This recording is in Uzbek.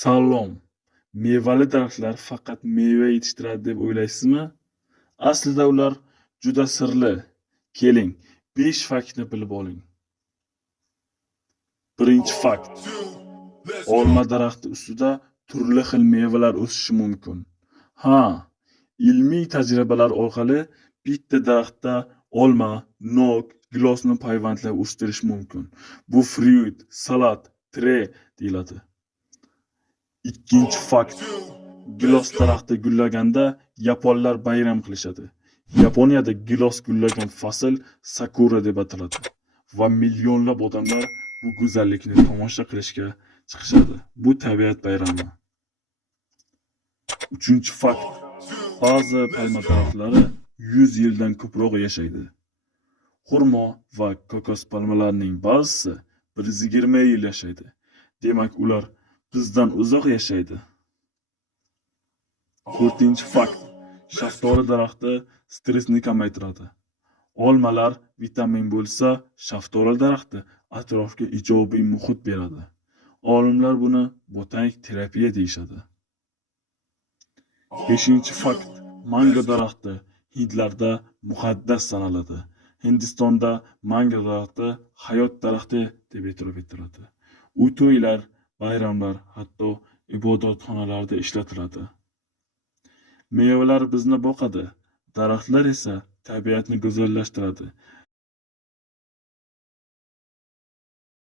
Salom. Mevali daraxtlar faqat meva yetishtiradi deb o'ylaysizmi? Aslida ular juda sirli. Keling, 5 faktni bilib oling. Birinchi fakt. Olma daraxti ustida turli xil mevalar o'sishi mumkin. Ha, ilmiy tajribalar orqali bitta daraxtda olma, nok, gilosni payvandlab o'stirish mumkin. Bu fruit salad tre deyiladi. Ikkinchi fakt. Gilos daraxti gullaganda yaponlar bayram qilishadi. Yaponiyada gilos gullagan fasl sakura deb ataladi va millionlab odamlar bu go'zallikni tomosha qilishga chiqishadi. Bu tabiat bayrami. Uchinchi fakt. Ba'zi palma daraxtlari 100 yildan ko'proq yashaydi. Xurmo va kokos palmalarining ba'zisi 120 yil yashaydi. Demak, ular bizdan uzoq yashaydi. To'rtinchi fakt. Shaftoli daraxti stressni kamaytiradi. Olmalar vitamin bo'lsa, shaftoli daraxti atrofga ijobiy muhit beradi. Olimlar buni botanik terapiya deyishadi. Beshinchi fakt. Mango daraxti hindlarda muqaddas sanaladi. Hindistonda mango daraxti hayot daraxti deb e'tirof etiladi. U to'ylar, bayramlar, hatto ibodatxonalarda ishlatiladi. Mevalar bizni boqadi, daraxtlar esa tabiatni go'zallashtiradi.